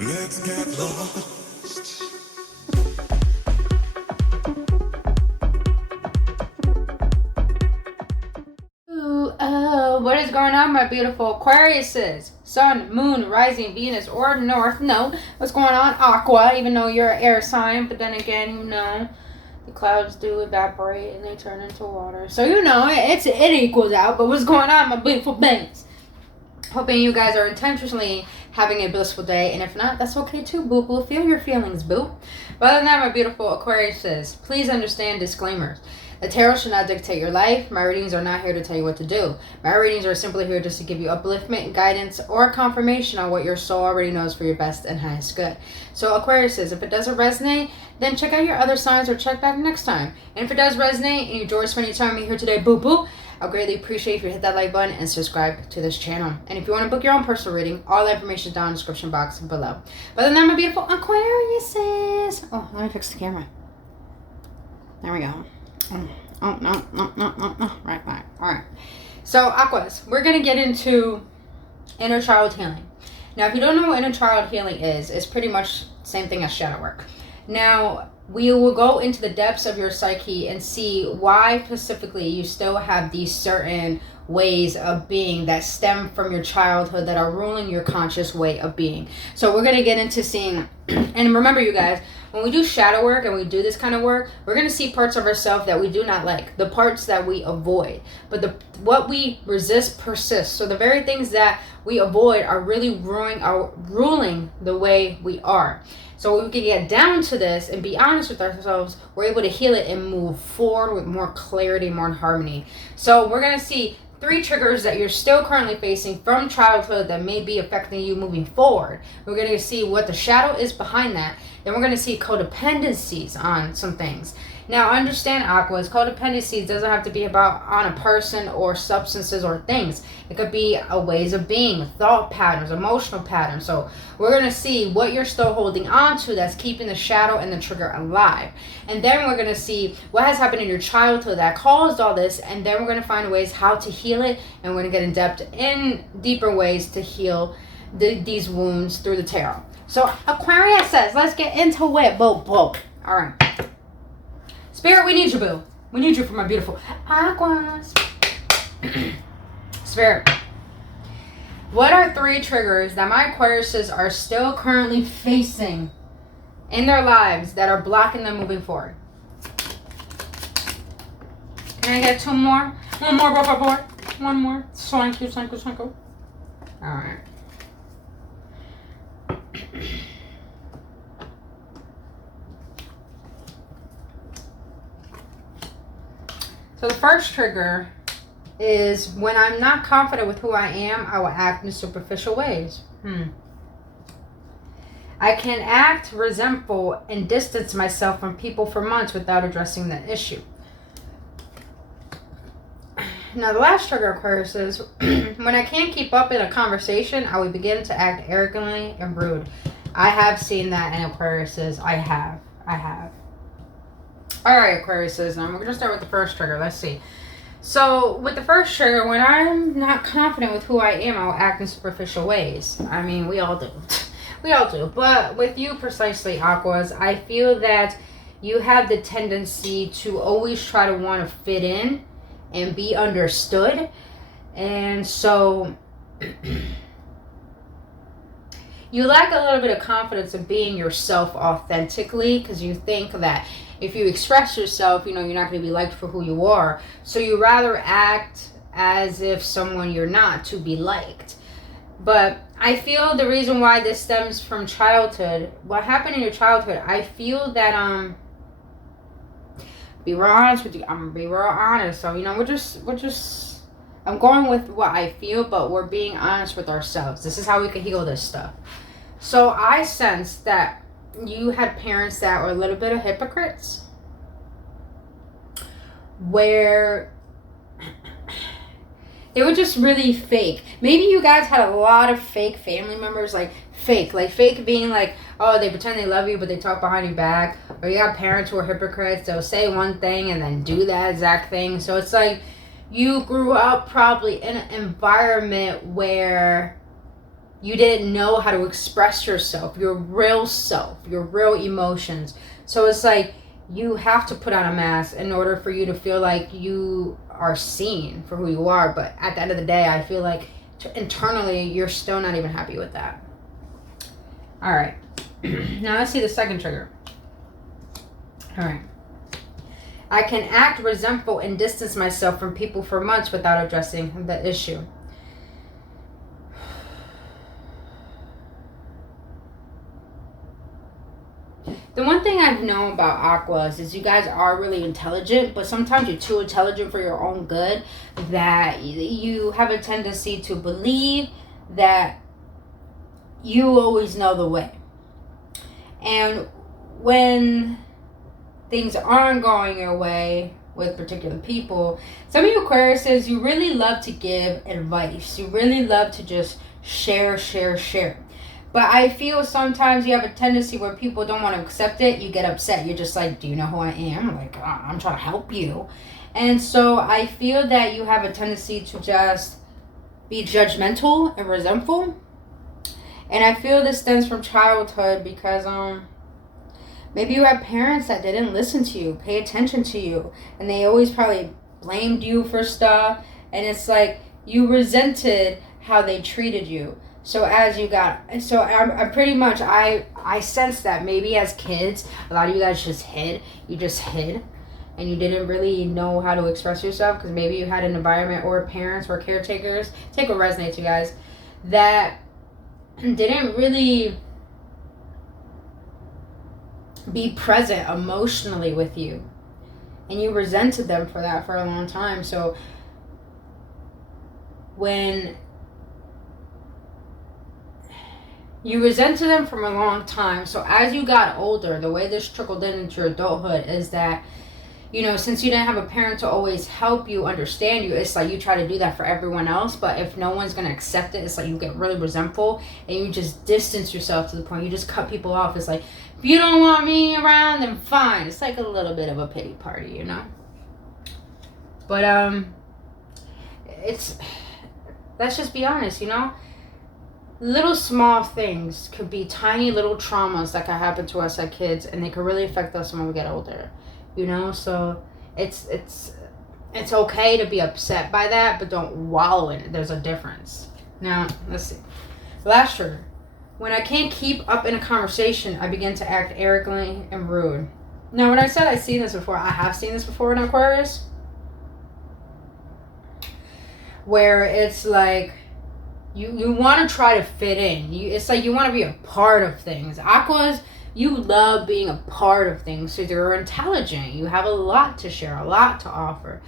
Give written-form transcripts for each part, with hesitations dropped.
Let's get lost. What is going on, my beautiful Aquariuses? Sun, Moon, Rising, Venus, or North Node. What's going on, Aqua? Even though you're an air sign, but then again, you know, the clouds do evaporate and they turn into water. So you know, it equals out. But what's going on, my beautiful beings? Hoping you guys are intentionally having a blissful day, and if not, that's okay too, boo boo. Feel your feelings, boo. But other than that, my beautiful Aquariuses, please understand disclaimers. The tarot should not dictate your life. My readings are not here to tell you what to do. My readings are simply here just to give you upliftment, guidance, or confirmation on what your soul already knows for your best and highest good. So Aquariuses, if it doesn't resonate, then check out your other signs or check back next time. And if it does resonate and you enjoy spending time with me here today, boo boo, I'll greatly appreciate if you hit that like button and subscribe to this channel. And if you want to book your own personal reading, all the information is down in the description box below. But other than that, my beautiful Aquariuses. Oh, let me fix the camera. There we go. Oh, no. Right back. All right. So, Aquas, we're going to get into inner child healing. Now, if you don't know what inner child healing is, it's pretty much the same thing as shadow work. Now, we will go into the depths of your psyche and see why specifically you still have these certain ways of being that stem from your childhood that are ruling your conscious way of being. So we're going to get into seeing, and remember you guys, when we do shadow work and we do this kind of work, we're going to see parts of ourselves that we do not like, the parts that we avoid. But what we resist persists. So the very things that we avoid are really ruling the way we are. So when we can get down to this and be honest with ourselves, we're able to heal it and move forward with more clarity, more harmony. So we're going to see 3 triggers that you're still currently facing from childhood that may be affecting you moving forward. We're going to see what the shadow is behind that. Then we're going to see codependencies on some things. Now, understand, Aquas, codependencies doesn't have to be about on a person or substances or things. It could be a ways of being, thought patterns, emotional patterns. So we're going to see what you're still holding on to that's keeping the shadow and the trigger alive. And then we're going to see what has happened in your childhood that caused all this. And then we're going to find ways how to heal it. And we're going to get in depth in deeper ways to heal these wounds through the tarot. So Aquarius says, let's get into it. Boo, boo. All right. Spirit, we need you, boo. We need you for my beautiful Aquas. Spirit, what are 3 triggers that my Aquariuses are still currently facing in their lives that are blocking them moving forward? Can I get 2 more? One more, por favor. One more. Thank you. All right. So the first trigger is when I'm not confident with who I am, I will act in superficial ways. I can act resentful and distance myself from people for months without addressing the issue. Now the last trigger, Aquarius, is when I can't keep up in a conversation, I will begin to act arrogantly and rude. I have seen that in Aquariuses. I have. Alright, Aquariuses, now we're going to start with the first trigger. Let's see. So, with the first trigger, when I'm not confident with who I am, I'll act in superficial ways. I mean, we all do. We all do. But with you precisely, Aquas, I feel that you have the tendency to always try to want to fit in and be understood. And so you lack a little bit of confidence in being yourself authentically, because you think that if you express yourself, you're not going to be liked for who you are. So you rather act as if someone you're not to be liked. But I feel the reason why this stems from childhood, what happened in your childhood, I feel that, be real honest with you, I'm going to be real honest. So, we're just, I'm going with what I feel, but we're being honest with ourselves. This is how we can heal this stuff. So I sense that you had parents that were a little bit of hypocrites, where they were just really fake. Maybe you guys had a lot of fake family members, like fake being like, oh, they pretend they love you, but they talk behind your back. Or you have parents who are hypocrites. They'll say one thing and then do that exact thing. So it's like you grew up probably in an environment where you didn't know how to express yourself, your real self, your real emotions. So it's like you have to put on a mask in order for you to feel like you are seen for who you are. But at the end of the day, I feel like internally you're still not even happy with that. All right. Now let's see the second trigger. All right. I can act resentful and distance myself from people for months without addressing the issue. The one thing I've known about Aquas is you guys are really intelligent, but sometimes you're too intelligent for your own good, that you have a tendency to believe that you always know the way. And when things aren't going your way with particular people, some of you Aquariuses, you really love to give advice. You really love to just share. But I feel sometimes you have a tendency where people don't want to accept it. You get upset. You're just like, do you know who I am? Like, I'm trying to help you. And so I feel that you have a tendency to just be judgmental and resentful. And I feel this stems from childhood because maybe you had parents that didn't listen to you, pay attention to you. And they always probably blamed you for stuff. And it's like you resented how they treated you. So as you got, so I'm pretty much, I sense that maybe as kids, a lot of you guys just hid. You just hid. And you didn't really know how to express yourself because maybe you had an environment or parents or caretakers, take what resonates, you guys, that didn't really be present emotionally with you. And you resented them for that for a long time. So when you resented them from a long time. So as you got older, the way this trickled into your adulthood is that, you know, since you didn't have a parent to always help you, understand you, it's like you try to do that for everyone else. But if no one's going to accept it, it's like you get really resentful and you just distance yourself to the point you just cut people off. It's like, if you don't want me around, then fine. It's like a little bit of a pity party, you know? But, let's just be honest, you know? Little small things could be tiny little traumas that can happen to us as kids, and they could really affect us when we get older, you know? So it's okay to be upset by that, but don't wallow in it. There's a difference. Now, let's see. Last trigger. When I can't keep up in a conversation, I begin to act arrogantly and rude. Now, when I said I've seen this before, I have seen this before in Aquarius, where it's like, You want to try to fit in. It's like you want to be a part of things. Aquas, you love being a part of things. So you're intelligent. You have a lot to share, a lot to offer.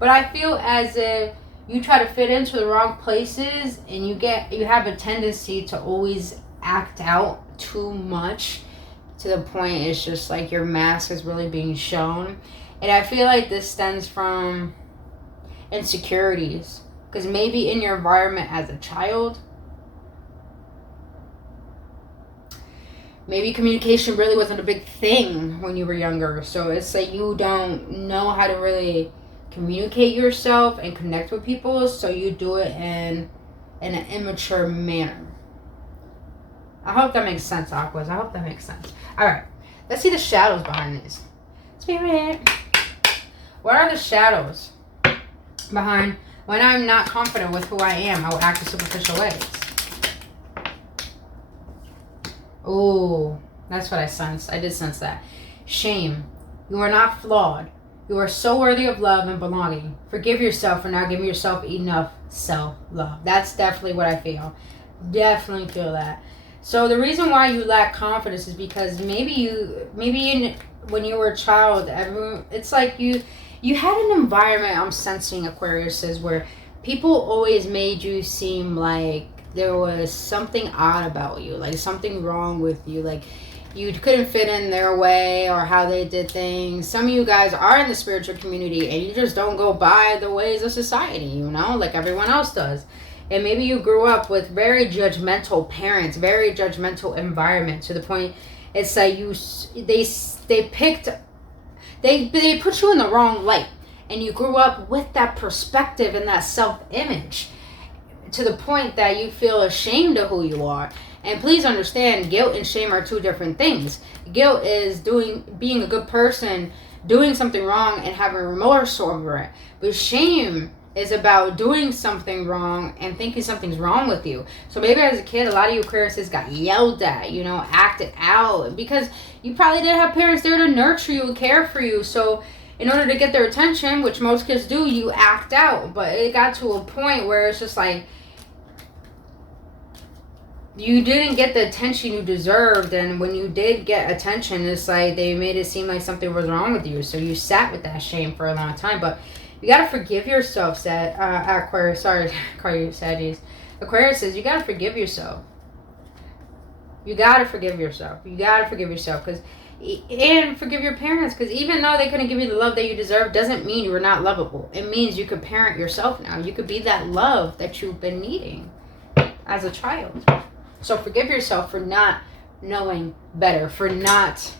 But I feel as if you try to fit into the wrong places and you have a tendency to always act out too much to the point it's just like your mask is really being shown. And I feel like this stems from insecurities. Because maybe in your environment as a child, maybe communication really wasn't a big thing when you were younger. So it's like you don't know how to really communicate yourself and connect with people. So you do it in an immature manner. I hope that makes sense, Aquas. I hope that makes sense. All right. Let's see the shadows behind this. Spirit. What are the shadows behind... When I'm not confident with who I am, I will act in superficial ways. Oh, that's what I sensed. I did sense that. Shame. You are not flawed. You are so worthy of love and belonging. Forgive yourself for not giving yourself enough self-love. That's definitely what I feel. Definitely feel that. So the reason why you lack confidence is because when you were a child, it's like you had an environment, I'm sensing, Aquariuses, where people always made you seem like there was something odd about you, like something wrong with you, like you couldn't fit in their way or how they did things. Some of you guys are in the spiritual community and you just don't go by the ways of society, you know, like everyone else does. And maybe you grew up with very judgmental parents, very judgmental environment, to the point it's like they put you in the wrong light, and you grew up with that perspective and that self-image to the point that you feel ashamed of who you are. And please understand, guilt and shame are two different things. Guilt is being a good person, doing something wrong and having remorse over it. But shame is about doing something wrong and thinking something's wrong with you. So maybe as a kid, a lot of you Aquariuses got yelled at, you know, acted out, because you probably didn't have parents there to nurture you and care for you. So in order to get their attention, which most kids do, you act out. But it got to a point where it's just like, you didn't get the attention you deserved, and when you did get attention, it's like they made it seem like something was wrong with you. So you sat with that shame for a long time. But you gotta forgive yourself, Aquarius. Sorry, Aquarius, Sagittarius. Aquarius says you gotta forgive yourself. You gotta forgive yourself. You gotta forgive yourself, and forgive your parents, because even though they couldn't give you the love that you deserve, doesn't mean you were not lovable. It means you could parent yourself now. You could be that love that you've been needing as a child. So forgive yourself for not knowing better, for not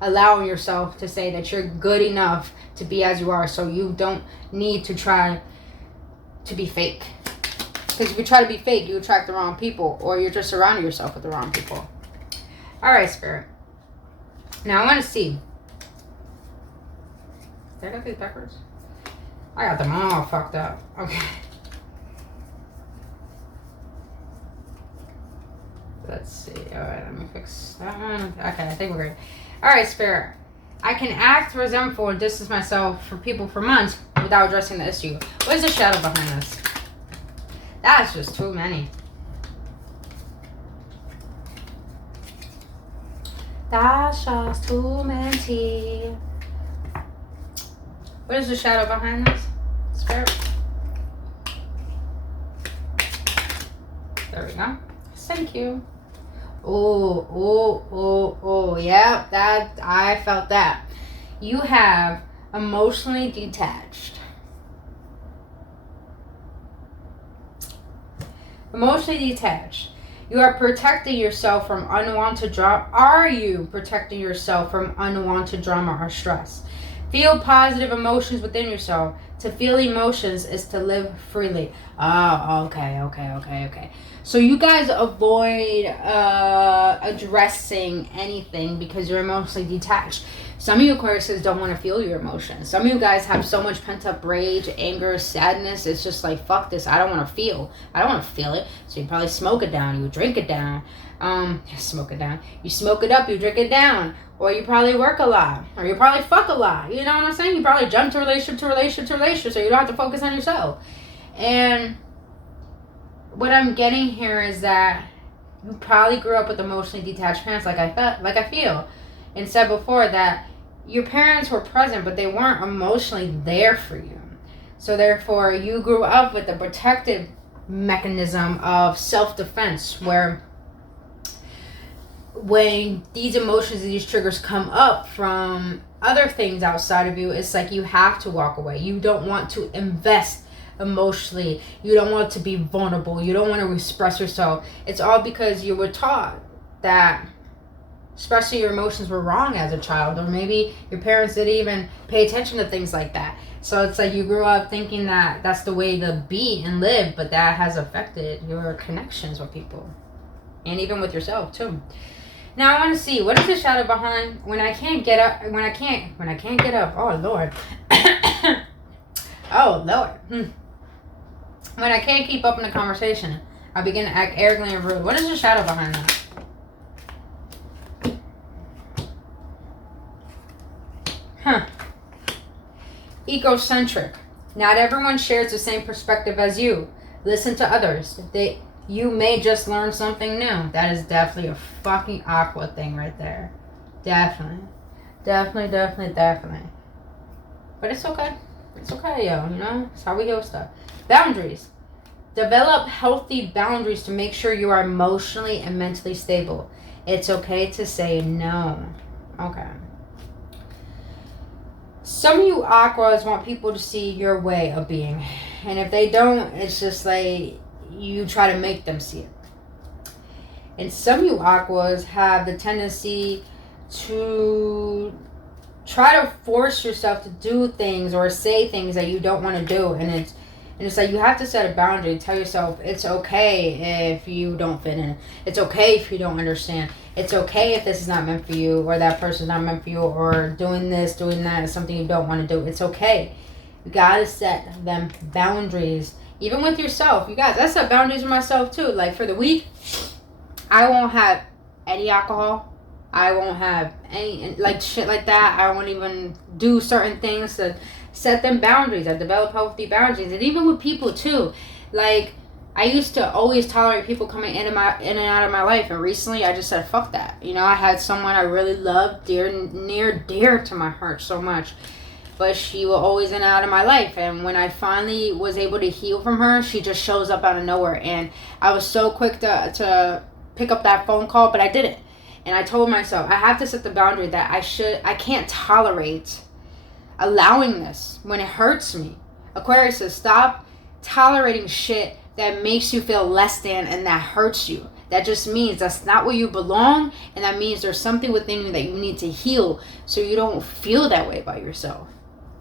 allowing yourself to say that you're good enough to be as you are, so you don't need to try to be fake. Because if you try to be fake, you attract the wrong people, or you're just surrounding yourself with the wrong people. All right, Spirit. Now I want to see. Did I got these backwards? I got them all fucked up. Okay. Let's see. All right, let me fix that one. Okay, I think we're good. All right, Spirit. I can act resentful and distance myself from people for months without addressing the issue. What is the shadow behind this? That's just too many. That's just too many. What is the shadow behind this, Spirit? There we go. Thank you. Oh, yeah, that, I felt that. You have emotionally detached. Emotionally detached. You are protecting yourself from unwanted drama. Are you protecting yourself from unwanted drama or stress? Feel positive emotions within yourself. To feel emotions is to live freely. Oh, okay. So you guys avoid addressing anything because you're emotionally detached. Some of you Aquariuses don't want to feel your emotions. Some of you guys have so much pent-up rage, anger, sadness. It's just like, fuck this. I don't want to feel. I don't want to feel it. So you probably smoke it down. You drink it down. Smoke it down. You smoke it up. You drink it down. Or you probably work a lot. Or you probably fuck a lot. You know what I'm saying? You probably jump to relationship so you don't have to focus on yourself. And what I'm getting here is that you probably grew up with emotionally detached parents, like I feel. And said before that your parents were present, but they weren't emotionally there for you. So therefore, you grew up with the protective mechanism of self-defense, where when these emotions and these triggers come up from other things outside of you, it's like you have to walk away. You don't want to invest emotionally. You don't want to be vulnerable. You don't want to express yourself. It's all because you were taught that expressing your emotions were wrong as a child, or maybe your parents didn't even pay attention to things like that. So it's like you grew up thinking that that's the way to be and live, but that has affected your connections with people and even with yourself too. Now I want to see, what is the shadow behind when I can't get up? When I can't get up. Oh Lord. Oh Lord. When I can't keep up in the conversation, I begin to act arrogantly and rude. What is the shadow behind that? Egocentric. Not everyone shares the same perspective as you. Listen to others. You may just learn something new. That is definitely a fucking Aqua thing right there. Definitely. But it's okay. It's okay, yo. You know? It's how we heal stuff. Boundaries. Develop healthy boundaries to make sure you are emotionally and mentally stable. It's okay to say no. Okay. Some of you Aquas want people to see your way of being. And if they don't, it's just like you try to make them see it. And some of you Aquas have the tendency to try to force yourself to do things or say things that you don't want to do. And And it's like you have to set a boundary and tell yourself it's okay if you don't fit in. It's okay if you don't understand. It's okay if this is not meant for you, or that person's not meant for you, or doing this, doing that is something you don't want to do. It's okay. You gotta set them boundaries. Even with yourself. You guys, I set boundaries with myself too. Like for the week, I won't have any alcohol. I won't have any, like, shit like that. I won't even do certain things to set them boundaries. I develop healthy boundaries. And even with people too. Like, I used to always tolerate people coming in and out of my life. And recently, I just said, fuck that. You know, I had someone I really loved, dear to my heart so much. But she was always in and out of my life. And when I finally was able to heal from her, she just shows up out of nowhere. And I was so quick to pick up that phone call, but I didn't. And I told myself, I have to set the boundary that I can't tolerate allowing this when it hurts me. Aquarius says, stop tolerating shit that makes you feel less than and that hurts you. That just means that's not where you belong, and that means there's something within you that you need to heal so you don't feel that way about yourself.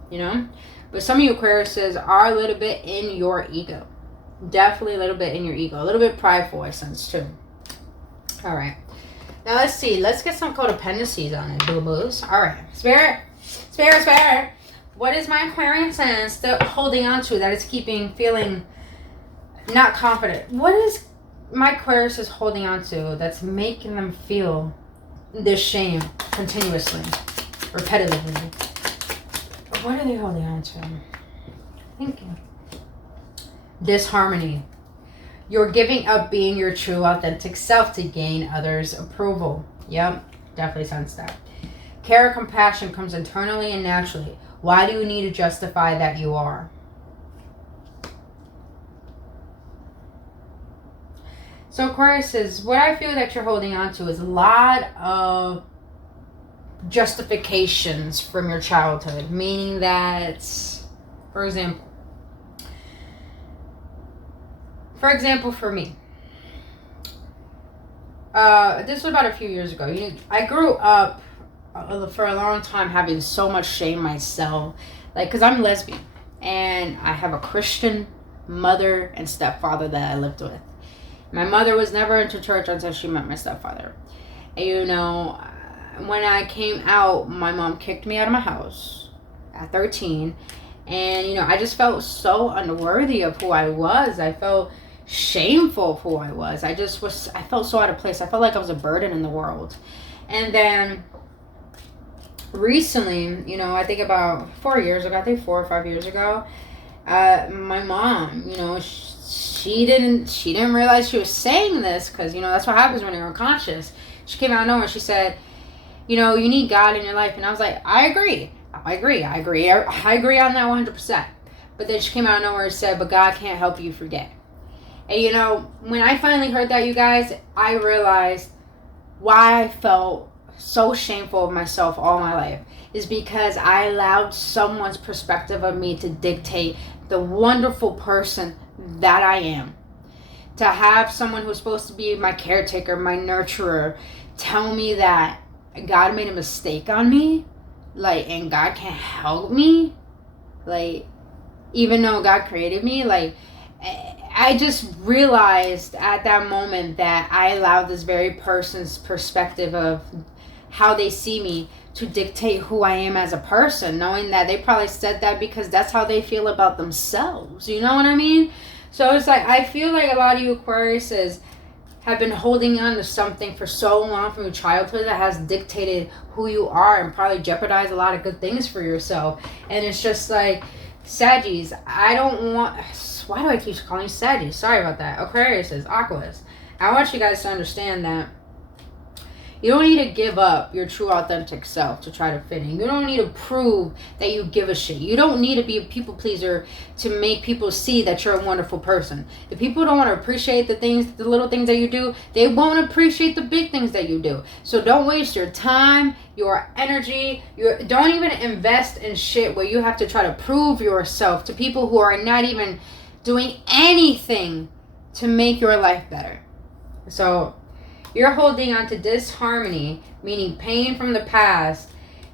You know? But some of you Aquariuses are a little bit in your ego. Definitely a little bit in your ego. A little bit prideful, I sense, too. Alright. Now let's see. Let's get some codependencies on it, boo-boos. Alright. Spirit. What is my Aquarius still holding on to that is feeling not confident? What is my Aquarius is holding on to that's making them feel this shame continuously, repetitively? What are they holding on to? Thinking. Disharmony. You're giving up being your true, authentic self to gain others' approval. Yep, definitely sense that. Care and compassion comes internally and naturally. Why do you need to justify that you are? So Aquarius says, what I feel that you're holding on to is a lot of justifications from your childhood. Meaning that, for example, for me, this was about a few years ago. I grew up for a long time having so much shame myself, like, because I'm lesbian and I have a Christian mother and stepfather that I lived with. My mother was never into church until she met my stepfather. And you know, when I came out, my mom kicked me out of my house at 13, and you know, I just felt so unworthy of who I was. I felt shameful of who I was. I felt so out of place. I felt like I was a burden in the world. And then recently, you know, I think about 4 or 5 years ago, my mom, you know, she didn't realize she was saying this, because, you know, that's what happens when you're unconscious. She came out of nowhere and she said, you know, you need God in your life. And I was like, I agree on that 100%. But then she came out of nowhere and said, but God can't help you forget. And you know, when I finally heard that, you guys, I realized why I felt so shameful of myself all my life is because I allowed someone's perspective of me to dictate the wonderful person that I am. To have someone who's supposed to be my caretaker, my nurturer, tell me that God made a mistake on me, like, and God can't help me, like, even though God created me, like, I just realized at that moment that I allowed this very person's perspective of how they see me to dictate who I am as a person, knowing that they probably said that because that's how they feel about themselves. You know what I mean? So it's like, I feel like a lot of you Aquariuses have been holding on to something for so long from your childhood that has dictated who you are and probably jeopardized a lot of good things for yourself. And it's just like, Saggies, why do I keep calling you Saggies? Sorry about that. Aquariuses, Aquas. I want you guys to understand that you don't need to give up your true authentic self to try to fit in. You don't need to prove that you give a shit. You don't need to be a people pleaser to make people see that you're a wonderful person. If people don't want to appreciate the little things that you do, they won't appreciate the big things that you do. So don't waste your time, your energy. Don't even invest in shit where you have to try to prove yourself to people who are not even doing anything to make your life better. So you're holding on to disharmony, meaning pain from the past,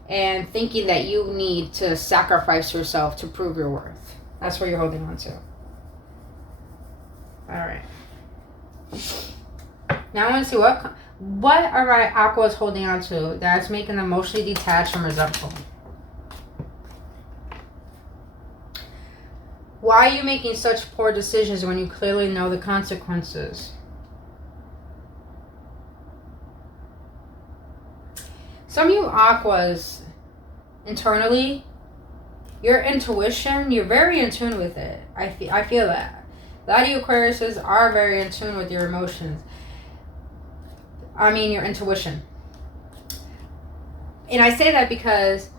and thinking that you need to sacrifice yourself to prove your worth. That's what you're holding on to. Alright. Now I want to see what are my aquas holding on to that's making them emotionally detached and resentful. Why are you making such poor decisions when you clearly know the consequences? Some of you aquas, internally, your intuition, you're very in tune with it. I feel that. A lot of you Aquariuses are very in tune with your emotions. I mean, your intuition. And I say that because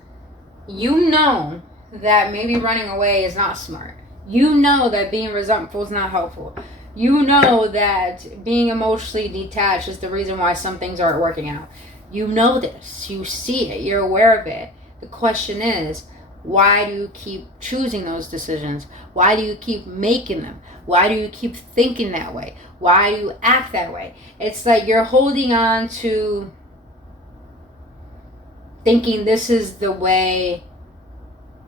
you know that maybe running away is not smart. You know that being resentful is not helpful. You know that being emotionally detached is the reason why some things aren't working out. You know this. You see it. You're aware of it. The question is, why do you keep choosing those decisions? Why do you keep making them? Why do you keep thinking that way? Why do you act that way? It's like you're holding on to thinking this is the way.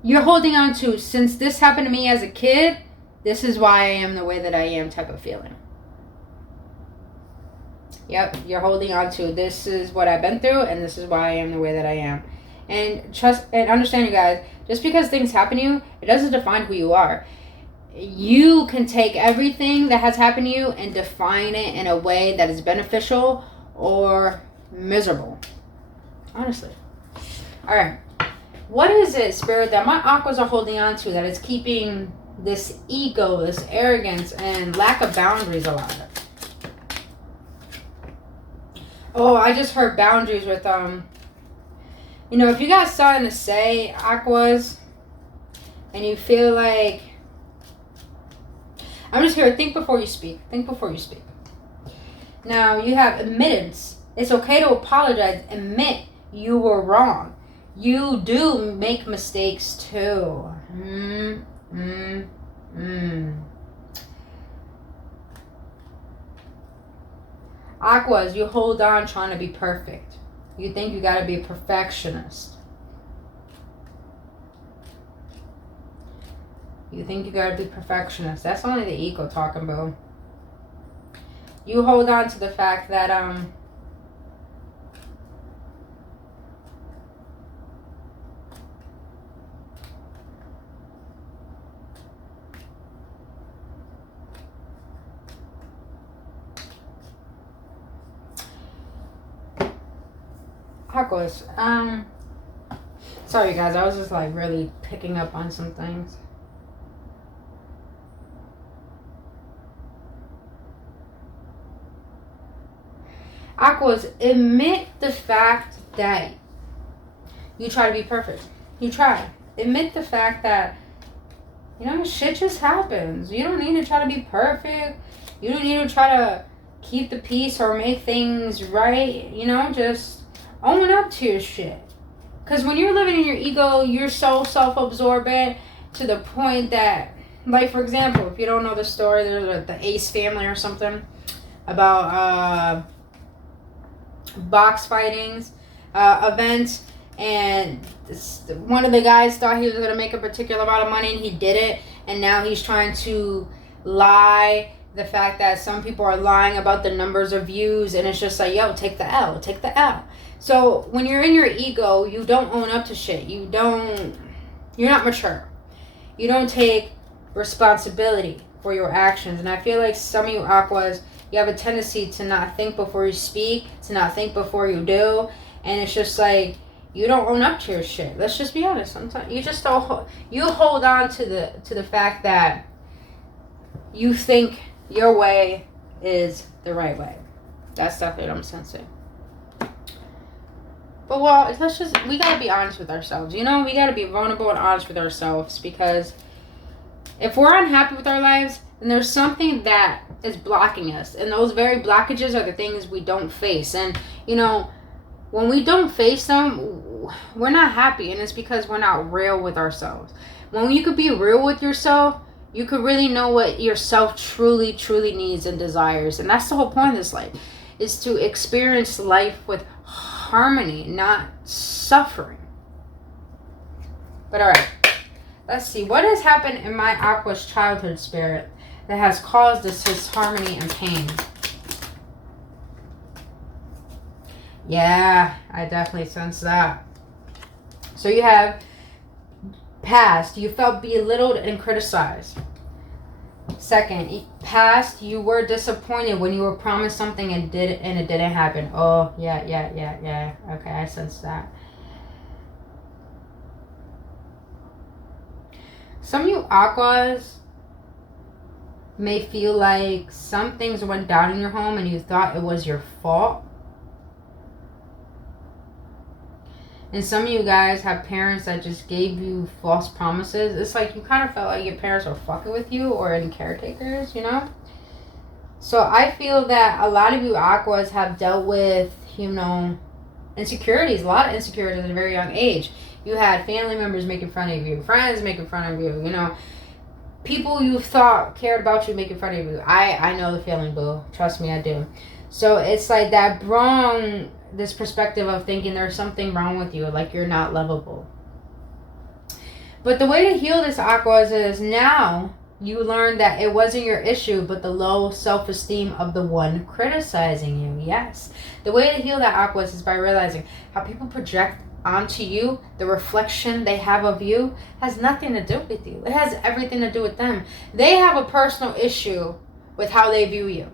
You're holding on to, since this happened to me as a kid, this is why I am the way that I am type of feeling. Yep, you're holding on to, this is what I've been through, and this is why I am the way that I am. And trust and understand, you guys, just because things happen to you, it doesn't define who you are. You can take everything that has happened to you and define it in a way that is beneficial or miserable. Honestly. Alright. What is it, Spirit, that my aquas are holding on to that is keeping this ego, this arrogance, and lack of boundaries alive? Oh, I just heard boundaries with, you know, if you got something to say, aquas, and you feel like, I'm just here, think before you speak. Think before you speak. Now, you have admittance. It's okay to apologize. Admit you were wrong. You do make mistakes too. Aquas, you hold on trying to be perfect. You think you gotta be a perfectionist. You think you gotta be perfectionist. That's only the ego talking about. You hold on to the fact that Aquas, sorry guys, I was just like really picking up on some things. Aquas, admit the fact that you try to be perfect. You try. Admit the fact that, you know, shit just happens. You don't need to try to be perfect. You don't need to try to keep the peace or make things right. You know, just own up to your shit. Because when you're living in your ego, you're so self-absorbent to the point that, like, for example, if you don't know the story, there's the Ace family or something about box fightings, events, and one of the guys thought he was going to make a particular amount of money, and he did it, and now he's trying to lie the fact that some people are lying about the numbers of views, and it's just like, yo, take the L, take the L. So when you're in your ego, you don't own up to shit. You're not mature. You don't take responsibility for your actions. And I feel like some of you aquas, you have a tendency to not think before you speak, to not think before you do. And it's just like, you don't own up to your shit. Let's just be honest. Sometimes you just don't, you hold on to the fact that you think your way is the right way. That's definitely what I'm sensing. But well, we gotta be honest with ourselves. You know, we gotta be vulnerable and honest with ourselves, because if we're unhappy with our lives, then there's something that is blocking us. And those very blockages are the things we don't face. And, you know, when we don't face them, we're not happy. And it's because we're not real with ourselves. When you could be real with yourself, you could really know what yourself truly, truly needs and desires. And that's the whole point of this life, is to experience life with harmony, not suffering. But alright, let's see. What has happened in my Aqua's childhood, Spirit, that has caused this disharmony and pain? Yeah, I definitely sense that. So you have past, you felt belittled and criticized. Second, past, you were disappointed when you were promised something and it didn't happen. Oh, yeah. Okay, I sense that. Some of you Aquas may feel like some things went down in your home and you thought it was your fault. And some of you guys have parents that just gave you false promises. It's like you kind of felt like your parents were fucking with you or in caretakers, you know? So I feel that a lot of you Aquas have dealt with, you know, insecurities. A lot of insecurities at a very young age. You had family members making fun of you. Friends making fun of you, you know. People you thought cared about you making fun of you. I know the feeling, boo. Trust me, I do. So it's like that wrong, this perspective of thinking there's something wrong with you, like you're not lovable. But the way to heal this, Aquas, is now you learn that it wasn't your issue, but the low self-esteem of the one criticizing you. Yes. The way to heal that, Aquas, is by realizing how people project onto you, the reflection they have of you has nothing to do with you. It has everything to do with them. They have a personal issue with how they view you.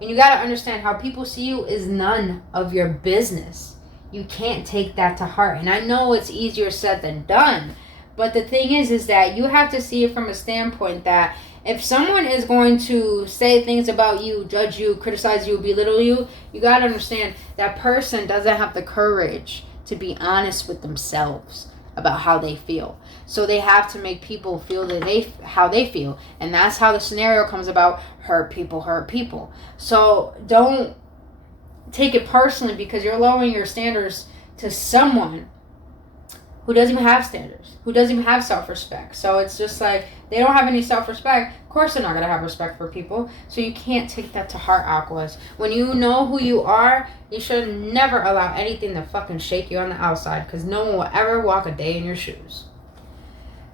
And you got to understand how people see you is none of your business. You can't take that to heart. And I know it's easier said than done. But the thing is that you have to see it from a standpoint that if someone is going to say things about you, judge you, criticize you, belittle you, you got to understand that person doesn't have the courage to be honest with themselves about how they feel. So they have to make people feel that how they feel. And that's how the scenario comes about. Hurt people. So don't take it personally because you're lowering your standards to someone who doesn't even have standards, who doesn't even have self-respect. So it's just like they don't have any self-respect. Of course they're not going to have respect for people. So you can't take that to heart, Aquas. When you know who you are, you should never allow anything to fucking shake you on the outside because no one will ever walk a day in your shoes.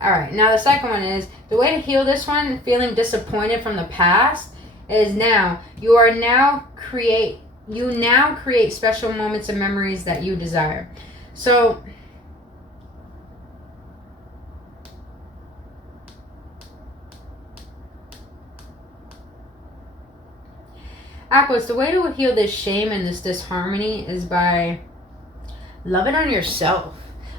Alright, now the second one is, the way to heal this one, feeling disappointed from the past, is now, you now create special moments and memories that you desire. So, Aquas, the way to heal this shame and this disharmony is by loving on yourself.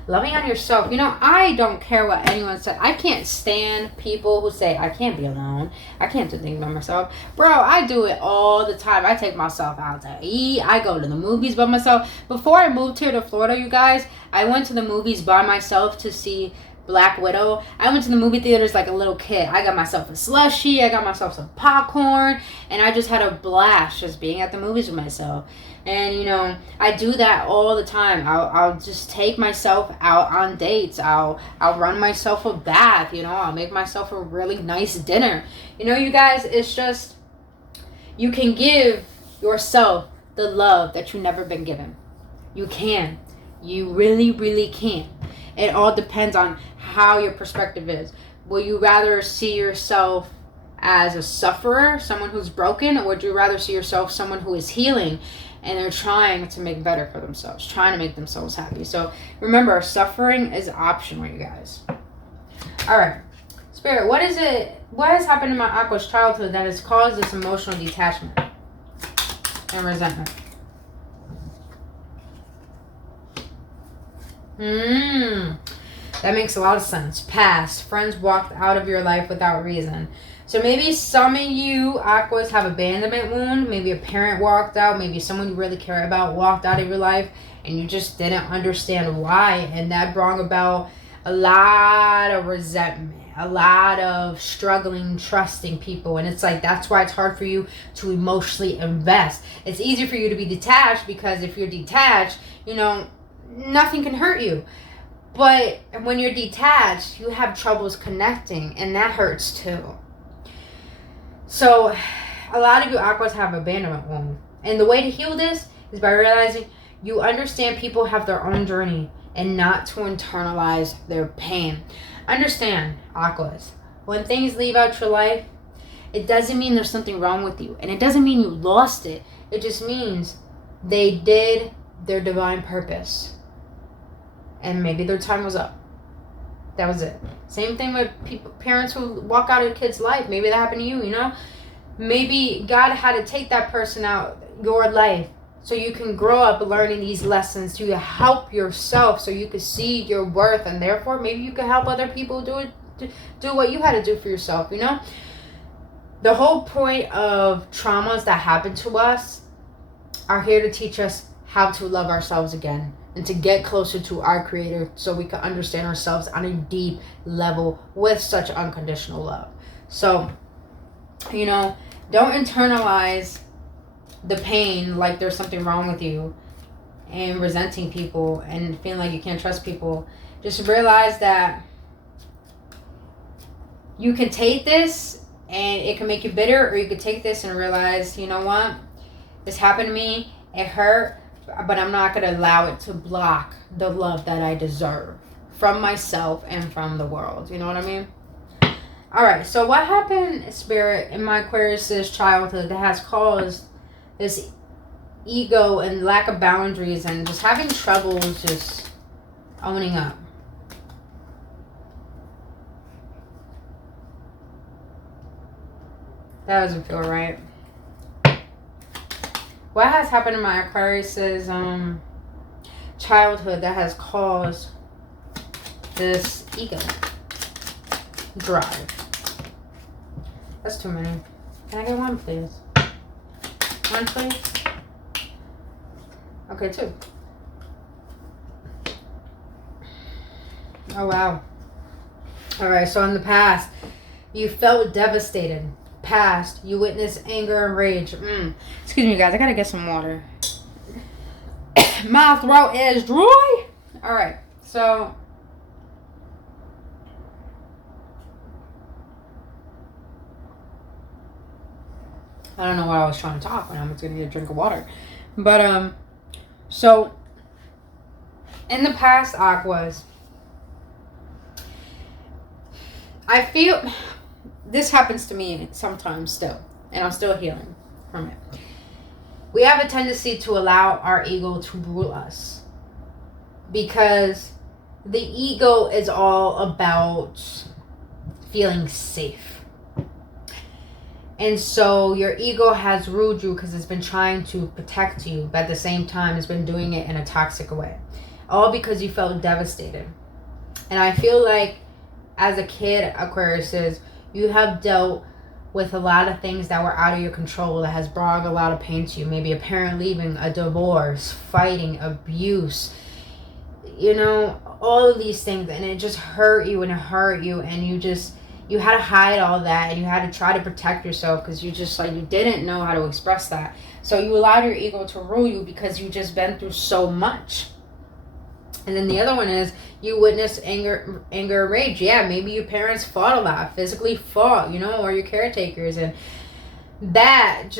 Loving on yourself. You know, I don't care what anyone says. I can't stand people who say, I can't be alone. I can't do things by myself. Bro, I do it all the time. I take myself out to eat. I go to the movies by myself. Before I moved here to Florida, you guys, I went to the movies by myself to see Black Widow. I went to the movie theaters like a little kid. I got myself a slushie. I got myself some popcorn. And I just had a blast just being at the movies with myself. And, you know, I do that all the time. I'll just take myself out on dates. I'll run myself a bath, you know. I'll make myself a really nice dinner. You know, you guys, it's just, you can give yourself the love that you've never been given. You can. You really, really can. It all depends on how your perspective is. Will you rather see yourself as a sufferer, someone who's broken, or would you rather see yourself someone who is healing and they're trying to make better for themselves, trying to make themselves happy? So remember, suffering is optional, you guys. All right, Spirit, what has happened in my Aqua's childhood that has caused this emotional detachment and resentment? That makes a lot of sense. Past. Friends walked out of your life without reason. So maybe some of you Aquas have abandonment wound. Maybe a parent walked out. Maybe someone you really care about walked out of your life and you just didn't understand why. And that brought about a lot of resentment, a lot of struggling, trusting people. And it's like, that's why it's hard for you to emotionally invest. It's easy for you to be detached because if you're detached, you know, nothing can hurt you. But when you're detached, you have troubles connecting, and that hurts too. So a lot of you Aquas have abandonment wound. And the way to heal this is by realizing you understand people have their own journey and not to internalize their pain. Understand, Aquas, when things leave out your life, it doesn't mean there's something wrong with you. And it doesn't mean you lost it. It just means they did their divine purpose. And maybe their time was up. That was it. Same thing with parents who walk out of a kid's life. Maybe that happened to you, you know? Maybe God had to take that person out your life so you can grow up learning these lessons to help yourself, so you can see your worth, and therefore maybe you can help other people do what you had to do for yourself, you know? The whole point of traumas that happen to us are here to teach us how to love ourselves again and to get closer to our Creator so we can understand ourselves on a deep level with such unconditional love. So, you know, don't internalize the pain like there's something wrong with you and resenting people and feeling like you can't trust people. Just realize that you can take this and it can make you bitter, or you could take this and realize, you know what, this happened to me, it hurt, but I'm not going to allow it to block the love that I deserve from myself and from the world. You know what I mean? Alright, so what happened, Spirit, in my Aquarius' childhood that has caused this ego and lack of boundaries and just having trouble just owning up? That doesn't feel right. What has happened in my Aquarius' childhood that has caused this ego drive? That's too many. Can I get one, please? One, please? Okay, two. Oh, wow. Alright, so in the past, you felt devastated. Past, you witnessed anger and rage. Excuse me, guys. I gotta get some water. My throat is dry. Alright, so I don't know why I was trying to talk when I was gonna get a drink of water. But so in the past, Aquas, I feel this happens to me sometimes still, and I'm still healing from it. We have a tendency to allow our ego to rule us because the ego is all about feeling safe. And so your ego has ruled you because it's been trying to protect you, but at the same time it's been doing it in a toxic way. All because you felt devastated. And I feel like as a kid, Aquarius, you have dealt with a lot of things that were out of your control that has brought a lot of pain to you. Maybe a parent leaving, a divorce, fighting, abuse, you know, all of these things. And it just hurt you and you had to hide all that, and you had to try to protect yourself because you didn't know how to express that. So you allowed your ego to rule you because you just been through so much. And then the other one is you witnessed anger and rage. Yeah, maybe your parents fought a lot, physically fought, you know, or your caretakers. And that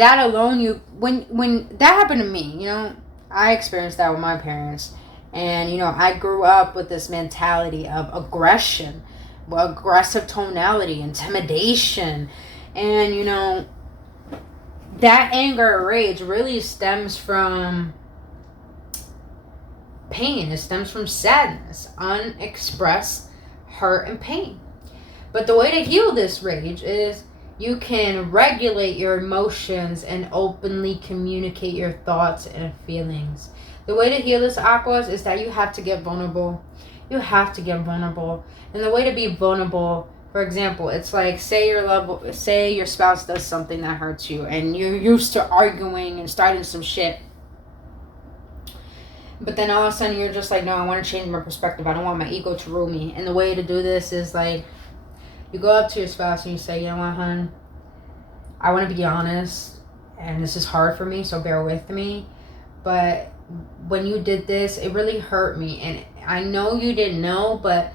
alone, when that happened to me, you know, I experienced that with my parents. And, you know, I grew up with this mentality of aggression, aggressive tonality, intimidation. And, you know, that anger or rage really stems from pain. It stems from sadness, unexpressed hurt and pain. But the way to heal this rage is you can regulate your emotions and openly communicate your thoughts and feelings. The way to heal this, Aquas, is that you have to get vulnerable. You have to get vulnerable. And the way to be vulnerable, for example, it's like say your spouse does something that hurts you and you're used to arguing and starting some shit. But then all of a sudden you're just like, no, I want to change my perspective. I don't want my ego to rule me. And the way to do this is like, you go up to your spouse and you say, you know what, hon? I want to be honest. And this is hard for me, so bear with me. But when you did this, it really hurt me. And I know you didn't know, but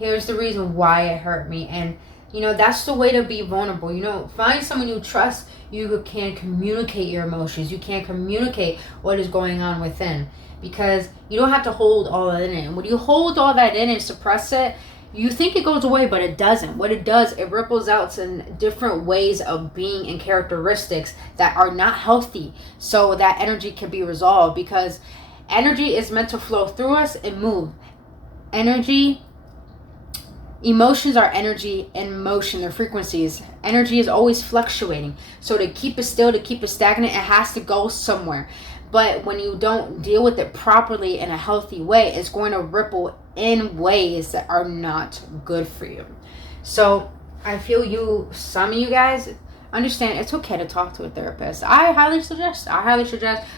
here's the reason why it hurt me. And, you know, that's the way to be vulnerable. You know, find someone you trust. You can communicate your emotions. You can communicate what is going on within. Because you don't have to hold all that in. And when you hold all that in and suppress it, You think it goes away, but it doesn't. What it does, it ripples out in different ways of being and characteristics that are not healthy, so that energy can be resolved, because energy is meant to flow through us and move. Emotions are energy and motion, they're frequencies. Energy is always fluctuating. So to keep it still, to keep it stagnant, it has to go somewhere. But when you don't deal with it properly in a healthy way, it's going to ripple in ways that are not good for you. So I feel some of you guys understand it's okay to talk to a therapist. I highly suggest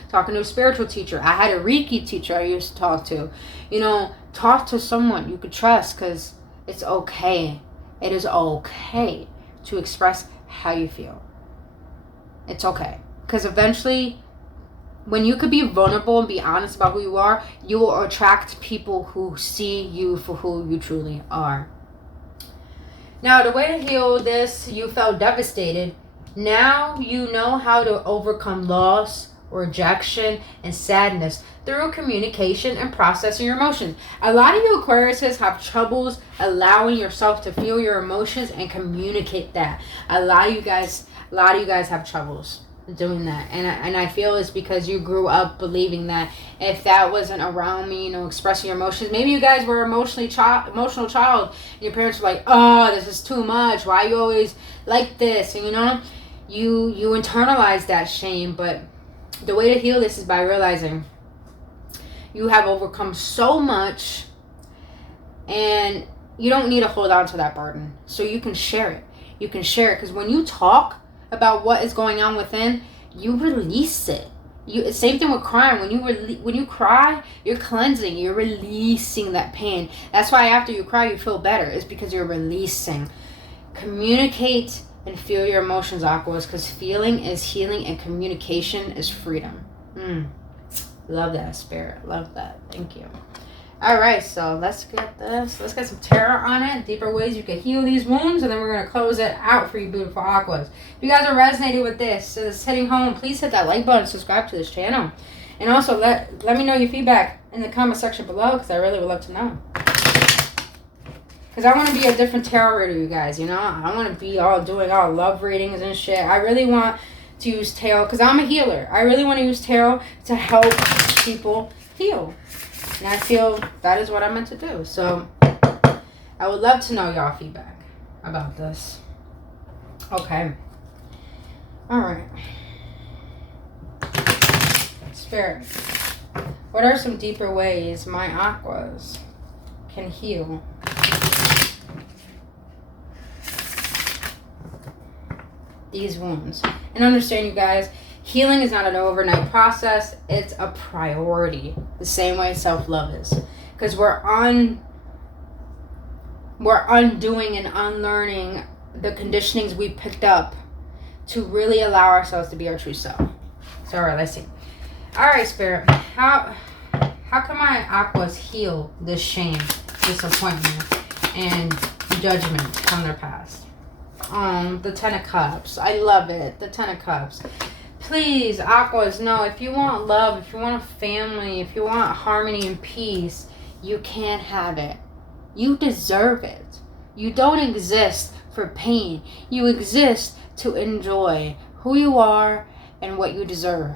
talking to a spiritual teacher. I had a Reiki teacher I used to talk to. Talk to someone you could trust, because it's okay. It is okay to express how you feel. It's okay. Because eventually, when you could be vulnerable and be honest about who you are, you will attract people who see you for who you truly are. Now, the way to heal this, you felt devastated. Now you know how to overcome loss, rejection, and sadness through communication and processing your emotions. A lot of you Aquariuses have troubles allowing yourself to feel your emotions and communicate that. A lot of you guys have troubles doing that, and I feel it's because you grew up believing that if that wasn't around me, expressing your emotions, maybe you guys were emotional child, and your parents were like, oh, this is too much, why are you always like this? And you internalize that shame. But the way to heal this is by realizing you have overcome so much, and you don't need to hold on to that burden. So you can share it. Because when you talk about what is going on within, you release it. Same thing with crying. When you cry, you're cleansing. You're releasing that pain. That's why after you cry, you feel better. It's because you're releasing. Communicate and feel your emotions, Aquas, because feeling is healing and communication is freedom. Love that, Spirit. Love that. Thank you. All right, so let's get this. Let's get some tarot on it. Deeper ways you can heal these wounds, and then we're going to close it out for you beautiful Aquas. If you guys are resonating with this, is hitting home, please hit that like button, subscribe to this channel. And also let me know your feedback in the comment section below, because I really would love to know. Because I want to be a different tarot reader, you guys, I want to be doing all love readings and shit. I really want to use tarot, because I'm a healer. I really want to use tarot to help people heal. And I feel that is what I'm meant to do. So I would love to know y'all feedback about this. Okay. All right. Spirit, what are some deeper ways my Aquas can heal these wounds? And understand, you guys, healing is not an overnight process. It's a priority. The same way self-love is. Because we're undoing and unlearning the conditionings we picked up to really allow ourselves to be our true self. So, all right, let's see. All right, Spirit. How can my Aquas heal this shame, disappointment, and judgment from their past? The Ten of Cups. I love it. The Ten of Cups. Please, Aquas, no, if you want love, if you want a family, if you want harmony and peace, you can't have it. You deserve it. You don't exist for pain. You exist to enjoy who you are and what you deserve.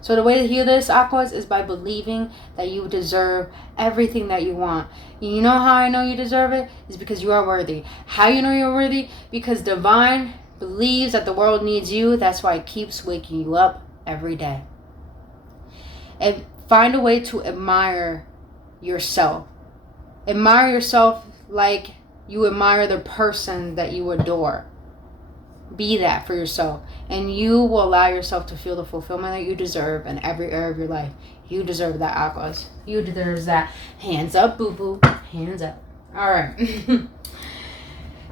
So the way to heal this, Aquas, is by believing that you deserve everything that you want. You know how I know you deserve it? Is because you are worthy. How you know you're worthy? Because divine believes that the world needs you. That's why it keeps waking you up every day. And find a way to admire yourself. Admire yourself like you admire the person that you adore. Be that for yourself, and you will allow yourself to feel the fulfillment that you deserve in every area of your life. You deserve that, Aquas. You deserve that. Hands up, boo-boo. Hands up. All right.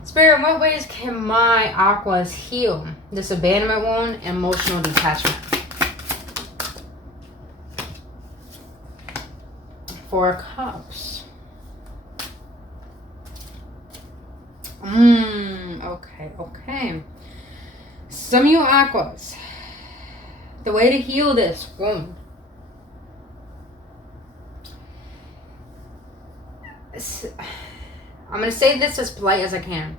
Spirit, in what ways can my Aquas heal this abandonment wound and emotional detachment? Four of Cups. Okay. Some of you Aquas, the way to heal this wound I'm going to say this as polite as I can.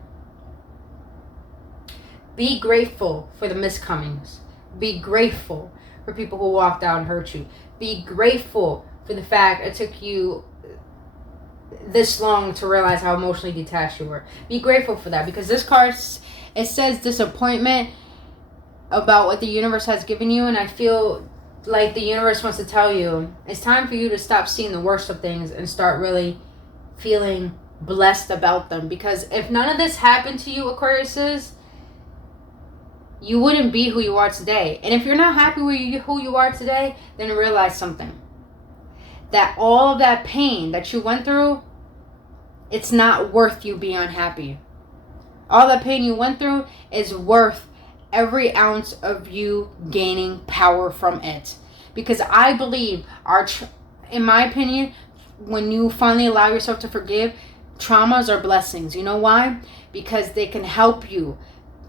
Be grateful for the miscomings. Be grateful for people who walked out and hurt you. Be grateful for the fact it took you this long to realize how emotionally detached you were. Be grateful for that, because this card, it says disappointment about what the universe has given you, and I feel like the universe wants to tell you it's time for you to stop seeing the worst of things and start really feeling blessed about them. Because if none of this happened to you, Aquariuses, you wouldn't be who you are today. And if you're not happy with who you are today, then realize something. That all of that pain that you went through, it's not worth you being unhappy. All that pain you went through is worth every ounce of you gaining power from it. Because I believe, in my opinion, when you finally allow yourself to forgive, traumas are blessings. You know why? Because they can help you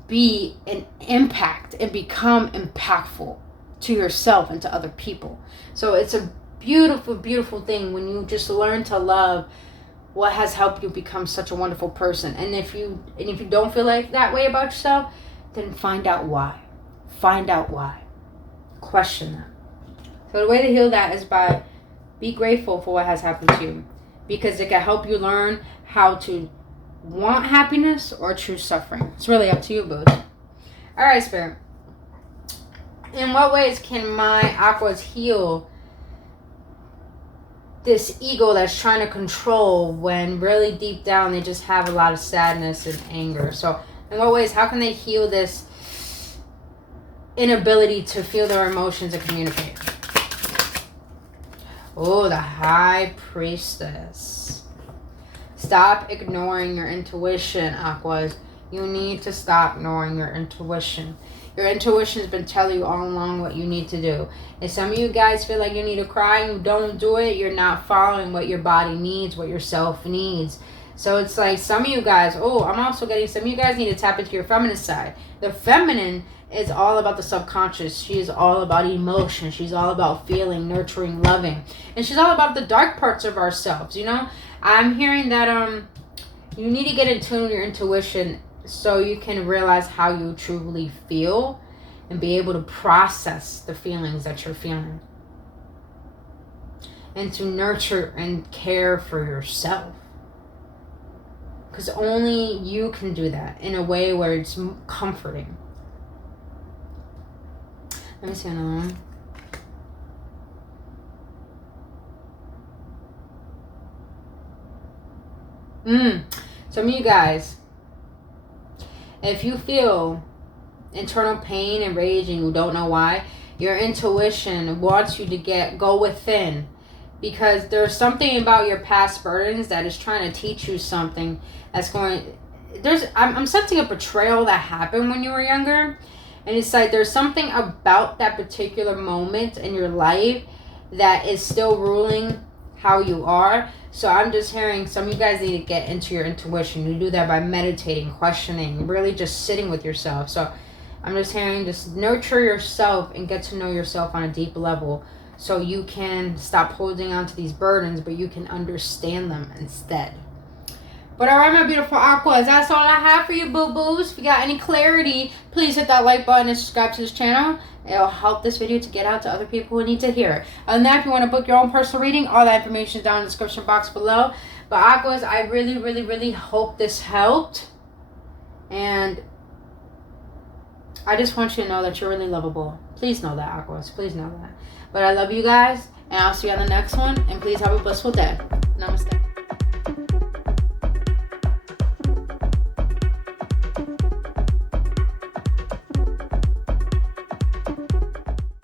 be an impact and become impactful to yourself and to other people. So it's a beautiful, beautiful thing when you just learn to love what has helped you become such a wonderful person. And if you don't feel like that way about yourself, then find out why. Find out why. Question that. So the way to heal that is by be grateful for what has happened to you, because it can help you learn how to want happiness or choose suffering. It's really up to you, boots. All right, Spirit. In what ways can my Aquas heal this ego that's trying to control when really deep down they just have a lot of sadness and anger? So in what ways, how can they heal this inability to feel their emotions and communicate? Oh, the High Priestess. Stop ignoring your intuition, Aquas. You need to stop ignoring your intuition. Your intuition has been telling you all along what you need to do. If some of you guys feel like you need to cry and you don't do it, you're not following what your body needs, what your self needs. So it's like some of you guys, I'm also getting some of you guys need to tap into your feminine side. The feminine is all about the subconscious. She is all about emotion. She's all about feeling, nurturing, loving. And she's all about the dark parts of ourselves, you know? I'm hearing that you need to get in tune with your intuition so you can realize how you truly feel and be able to process the feelings that you're feeling. And to nurture and care for yourself. Because only you can do that in a way where it's comforting. Let me see another one. Some of you guys, if you feel internal pain and rage and you don't know why, your intuition wants you to go within, because there's something about your past burdens that is trying to teach you something that's I'm sensing a betrayal that happened when you were younger, and it's like there's something about that particular moment in your life that is still ruling how you are. So I'm just hearing some of you guys need to get into your intuition. You do that by meditating, questioning, really just sitting with yourself. So I'm just hearing just nurture yourself and get to know yourself on a deep level so you can stop holding on to these burdens, but you can understand them instead. But alright, my beautiful Aquas, that's all I have for you, boo-boos. If you got any clarity, please hit that like button and subscribe to this channel. It'll help this video to get out to other people who need to hear it. Other than that, if you want to book your own personal reading, all that information is down in the description box below. But Aquas, I really, really, really hope this helped. And I just want you to know that you're really lovable. Please know that, Aquas. Please know that. But I love you guys, and I'll see you on the next one. And please have a blissful day. Namaste.